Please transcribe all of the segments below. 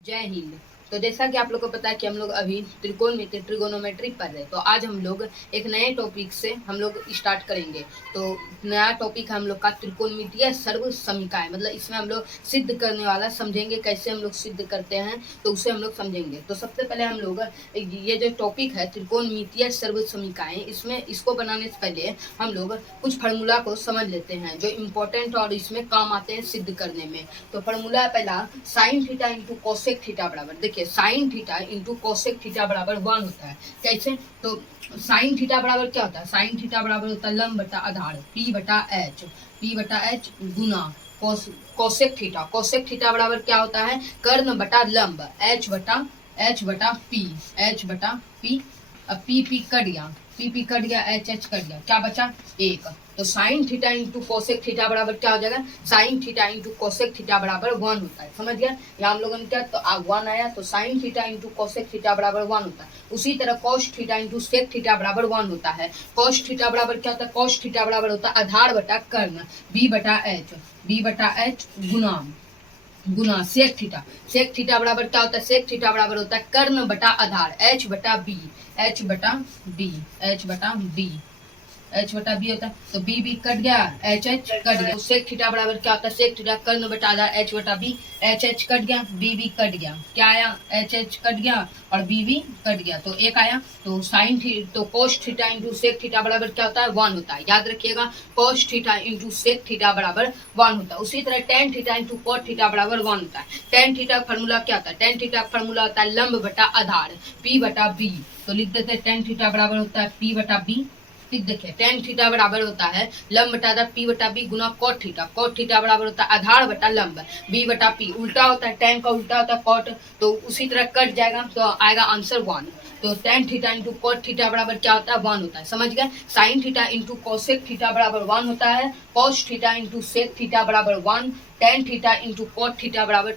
जय हिंद। तो जैसा कि आप लोग को पता है कि हम लोग अभी ट्रिगोनोमेट्री पढ़ रहे हैं, तो आज हम लोग एक नए टॉपिक से हम लोग स्टार्ट करेंगे। तो नया टॉपिक है हम लोग का त्रिकोणमितीय सर्व समीकरण, मतलब इसमें हम लोग सिद्ध करने वाला समझेंगे, कैसे हम लोग सिद्ध करते हैं तो उसे हम लोग समझेंगे। तो सबसे पहले हम लोग ये जो टॉपिक है त्रिकोणमितीय सर्व समीकरण, इसमें इसको बनाने से पहले हम लोग कुछ फार्मूला को समझ लेते हैं जो इम्पोर्टेंट और इसमें काम आते हैं सिद्ध करने में। तो फार्मूला पहला sign theta into cosec theta बराबर, देखिए sine theta into cosec theta बराबर 1 होता है। कैसे? तो साइन थीटा बराबर क्या होता है? साइन थीटा बराबर होता है लंब बटा आधार पी बटा एच गुना कोसेक थीटा। कोसेक थीटा बराबर क्या होता है? कर्ण बटा लंब एच बटा पी। अब पी कट गया, पी कट गया, एच कट गया, क्या बचा? एक। तो sine theta into cosec theta बराबर क्या हो जाएगा? Sign theta into cosec theta बराबर 1 होता है। समझ गया? यहाँ हम लोगों ने क्या, तो 1 आया, तो sine theta into cosec theta बराबर 1 होता है। उसी तरह cos theta into sec theta बराबर 1 होता है। कॉस थीटा बराबर क्या होता है? कॉस थीटा बराबर होता है आधार बटा कर्ण बी बटा एच गुना सेक थीटा। सेक थीटा बराबर क्या होता है? सेक थीटा बराबर होता है कर्ण बटा आधार एच बटा बी होता है। तो बी कट गया, एच कट गया। सेक थीटा बराबर क्या होता है? सेक थीटा कर्ण बटा आधार एच बटा बी, एच कट गया, बी कट गया, क्या आया? एच कट गया और बी कट गया, तो एक आया। तो साइन तो cos theta into sec theta बराबर क्या होता है? 1 होता है। याद रखिएगा, cos theta into sec theta बराबर 1 होता है। उसी तरह tan theta into cot theta बराबर 1 होता है। टेन थीटा का फॉर्मूला क्या होता है? टेन थीटा का फॉर्मूला होता है लंब बटा आधार पी बटा बी। तो लिख देते हैं टेन थीटा बराबर होता है पी बटा बी। ठीक, देखिए टेन थीटा बराबर होता है लंब बटा आधार पी बटा बी गुना कोट थीटा। कोट थीटा बराबर होता है आधार बटा लंब बी बटा पी। उल्टा होता है, टेन का उल्टा होता है कोट, तो उसी तरह कट जाएगा, तो आएगा आंसर 1। तो tan theta into cot theta बराबर क्या होता है? 1 होता है। समझ गए? Sine theta into cosec theta बराबर 1 होता है। Cos theta into sec theta बराबर 1। Tan theta into cot theta बराबर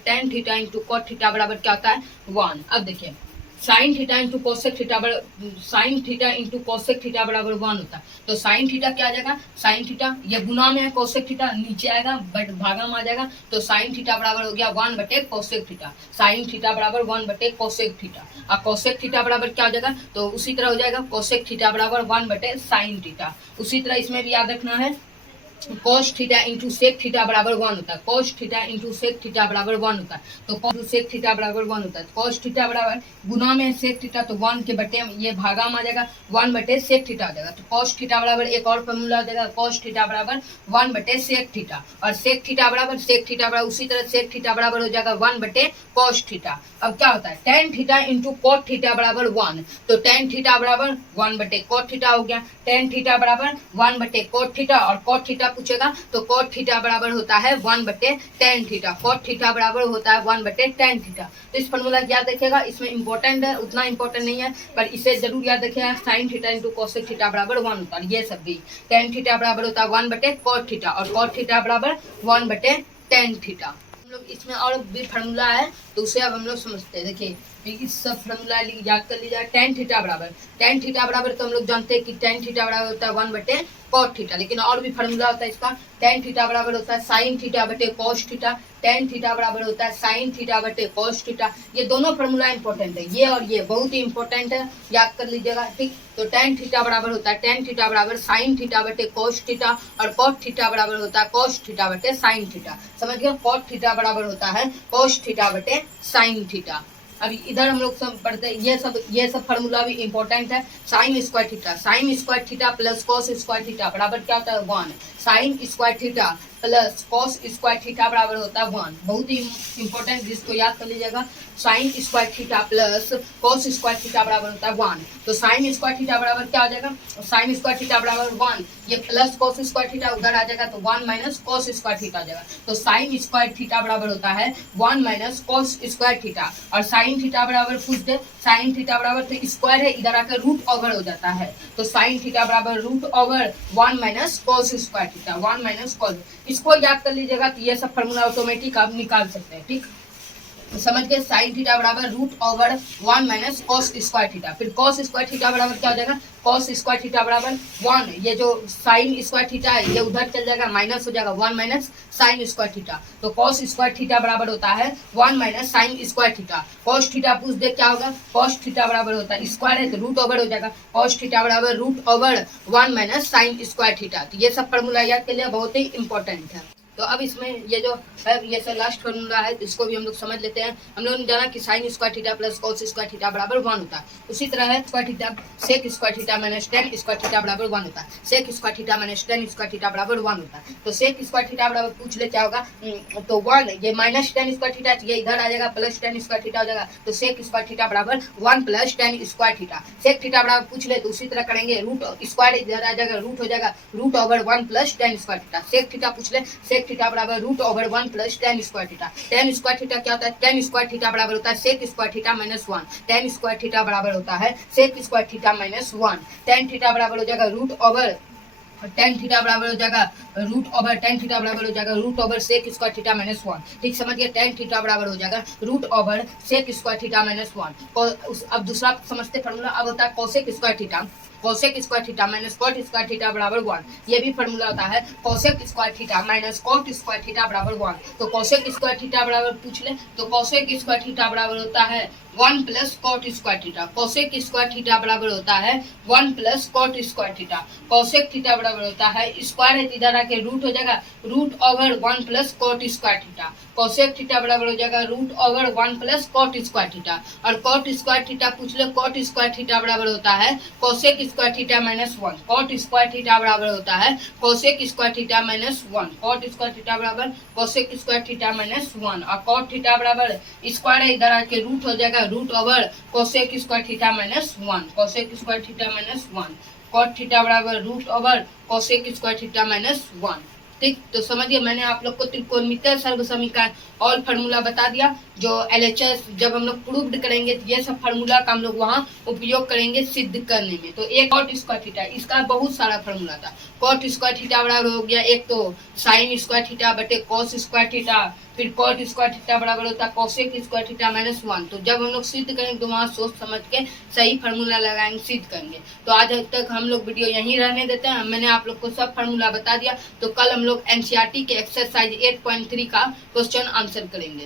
क्या होता है? 1। अब देखिए sine theta into cosec theta बराबर 1 होता है। तो साइन थीटा क्या आ जाएगा? साइन थीटा ये गुना में है, कोसेक थीटा नीचे आएगा, बट भागा में आ जाएगा। तो साइन थीटा बराबर हो गया 1 बटे कोसेक थीटा। साइन थीटा बराबर 1 बटे कोसेक थीटा। और कोसेक थीटा बराबर क्या हो जाएगा? तो उसी तरह हो जाएगा कोसेक थीटा बराबर 1 बटे साइन थीटा। उसी तरह इसमें भी याद रखना है cos theta into sec theta बराबर 1 होता है। cos theta into sec theta बराबर 1 होता है। तो cos सेक थीटा बराबर 1 होता है। cos थीटा बराबर गुना में सेक थीटा, तो 1 के बटे ये भागा में आ जाएगा, 1 बटे सेक थीटा आ जाएगा। तो cos थीटा बराबर एक और फॉर्मूला आ जाएगा, cos थीटा बराबर 1 बटे सेक थीटा। और सेक थीटा बराबर उसी तरह सेक थीटा बराबर हो जाएगा 1 बटे cos थीटा। अब क्या होता है? Ten theta into cot theta बराबर 1। तो टेन थीटा बराबर 1 बटे कोट थीटा हो गया। टेन थीटा बराबर 1 बटे कोट थीटा, और कोट थीटा पूछेगा तो कोट थीटा बराबर होता है 1 बटे टेन थीटा। कोट थीटा बराबर होता है 1 बटे टेन थीटा। तो इस फॉर्मूला याद रखिएगा, इसमें इंपॉर्टेंट है, उतना इंपॉर्टेंट नहीं है, पर इसे जरूर याद रखिएगा। Sign theta into cosec theta बराबर 1 होता है। ये सब भी टेन थीटा बराबर होता है 1 बटे कोट थीटा, और कोट थीटा बराबर 1 बटे टेन थीटा। हम लोग इसमें और भी फार्मूला है, तो उसे अब हम लोग समझते हैं। देखिए इस सब फार्मूला याद कर लीजिए। टेन थीटा बराबर तो हम लोग जानते हैं कि टेन थीटा बराबर होता है 1 बटे कॉट थीटा, लेकिन और भी फार्मूला होता है इसका। टेन थीटा बराबर होता है साइन थीटा बटे कॉस थीटा। टेन थीटा बराबर होता है साइन थीटा बटे कॉस थीटा। ये दोनों फार्मूला इंपॉर्टेंट है, ये और ये बहुत ही इंपॉर्टेंट है, याद कर लीजिएगा। ठीक, तो टेन थीटा बराबर होता है टेन थीटा बराबर साइन थीटा बटे कॉस थीटा, और कॉट थीटा बराबर होता है कॉस थीटा बटे साइन थीटा। समझ गए? कॉट थीटा बराबर होता है कॉस थीटा बटे साइन थीटा। अभी इधर हम लोग सब पढ़ते हैं, ये सब फार्मूला भी इंपॉर्टेंट है। Sign square theta plus cos square theta बराबर क्या होता है? 1। Sign square theta plus cos square theta बराबर होता है 1। बहुत ही इंपॉर्टेंट, जिसको याद कर लीजिएगा। Sign square theta plus cos square theta बराबर होता है 1। तो साइन स्क्वायर थीटा बराबर क्या हो जाएगा? साइन स्क्वायर थीटा बराबर 1, ये प्लस कॉस स्क्वायर थीटा उधर आ जाएगा, तो 1 माइनस कॉस स्क्वायर थीटा आ जाएगा। तो साइन स्क्वायर थीटा बराबर होता है 1 माइनस कॉस स्क्वायर थीटा। और साइन थीटा बराबर पूछ दे, साइन थीटा बराबर तो स्क्वायर है, इधर आकर रूट ओवर हो जाता है। तो साइन थीटा बराबर root over 1 minus cos square theta, 1 minus cos. इसको याद कर लीजिएगा, तो ये सब फार्मूला ऑटोमेटिक आप निकाल सकते हैं। ठीक, तो समझ गए साइन थीटा बराबर root over 1 minus cos square theta. फिर कॉस स्क्वायर थीटा बराबर क्या हो जाएगा, कॉस स्क्वायर थीटा बराबर 1, ये जो साइन स्क्वायर थीटा है ये उधर चल जाएगा, माइनस हो जाएगा 1 माइनस साइन स्क्वायर थीटा। तो कॉस स्क्वायर थीटा बराबर होता है 1 minus sine square theta. Cos theta पूछ दे क्या होगा, कॉस थीटा बराबर होता है स्क्वायर है तो रूट ओवर हो जाएगा, कॉस थीटा बराबर root over 1 minus sine square theta. तो ये सब फॉर्मूला याद के लिए बहुत ही इंपॉर्टेंट है। तो अब इसमें ये जो है ये सब लास्ट फॉर्मूला है, तो इसको भी हम लोग समझ लेते हैं। हम लोगों ने जाना कि sine square theta plus cos square theta बराबर 1 होता है। उसी तरह है square theta sec square theta minus tan square theta बराबर 1 होता है। Sec square theta minus tan square theta बराबर 1 होता है। तो सेक स्क्वायर थीटा बराबर पूछ ले क्या होगा, तो 1 ये माइनस टेन स्क्वायर थीटा ये इधर आ जाएगा, प्लस टेन स्क्वायर थीटा हो जाएगा। तो सेक स्क्वायर थीटा बराबर 1 plus tan square theta. Sec theta बराबर पूछ ले तो उसी तरह करेंगे, रूट स्क्वायर इधर आ जाएगा, रूट हो जाएगा root over 1 plus tan square theta. Sec theta पूछ ले, सेक थीटा बराबर root over 1 plus tan square theta. Tan square theta क्या होता है, टेन स्क्वायर थीटा बराबर होता है sec square theta minus 1। Tan square theta बराबर होता है sec square theta minus 1। Tan theta बराबर हो जाएगा रूट ओवर टेन थीटा बराबर हो जाएगा रूट ओवर टेन थीटा बराबर हो जाएगा root over sec square theta minus 1। ठीक समझिए, टेन थीटा बराबर हो जाएगा root over sec square theta minus 1। अब दूसरा समझते फॉर्मूला, अब होता है cosec square theta. Cosec square theta minus cot square theta बराबर 1। ये भी फॉर्मूला होता है cosec square theta minus cot square theta बराबर 1। तो कोसेक स्क्वायर थीटा बराबर पूछ ले तो कोसेक स्क्वायर थीटा बराबर होता है 1 plus cot square theta. Cosec square theta बराबर होता है 1 plus cot square theta. Cosec theta बराबर होता है स्क्वायर है इधर आके रूट हो जाएगा root over 1 plus cot square theta. Cosec theta बराबर हो जाएगा root over 1 plus cot square theta. और कॉट स्क्वायर थीटा पूछ ले, कॉट स्क्वायर थीटा बराबर होता है cosec square theta minus 1। Cot square theta बराबर होता है cosec square theta minus 1। Cot square theta बराबर कोसेक स्क्वायर थीटा माइनस 1। और कॉट थीटा बराबर स्क्वायर है इधर आके रूट हो जाएगा root over cosec square theta minus 1। Cosec square theta minus 1। Cot theta बराबर root over cosec square theta minus 1। ठीक, तो समझिए मैंने आप लोग को त्रिकोणमितीय सर्व समीकरण और फॉर्मूला बता दिया। जो एलएचएस जब हम लोग प्रूव्ड करेंगे तो ये सब फार्मूला का हम लोग वहाँ उपयोग करेंगे सिद्ध करने में। तो एक कॉट स्क्वायर थीटा, इसका बहुत सारा फार्मूला था। कॉट स्क्वायर थीटा बराबर हो गया एक तो साइन स्क्वायर थीटा बटे कॉस स्क्वायर थीटा। फिर कॉट स्क्वायर थीटा बराबर होता है कोसेक स्क्वायर थीटा माइनस 1। तो जब हम लोग सिद्ध करेंगे तो वहाँ सोच समझ के सही फार्मूला लगाएंगे, सिद्ध करेंगे। तो आज तक हम लोग वीडियो यहीं रहने देते हैं। मैंने आप लोग को सब फार्मूला बता दिया। तो कल हम लोग एनसीईआरटी के एक्सरसाइज 8.3 का क्वेश्चन आंसर करेंगे।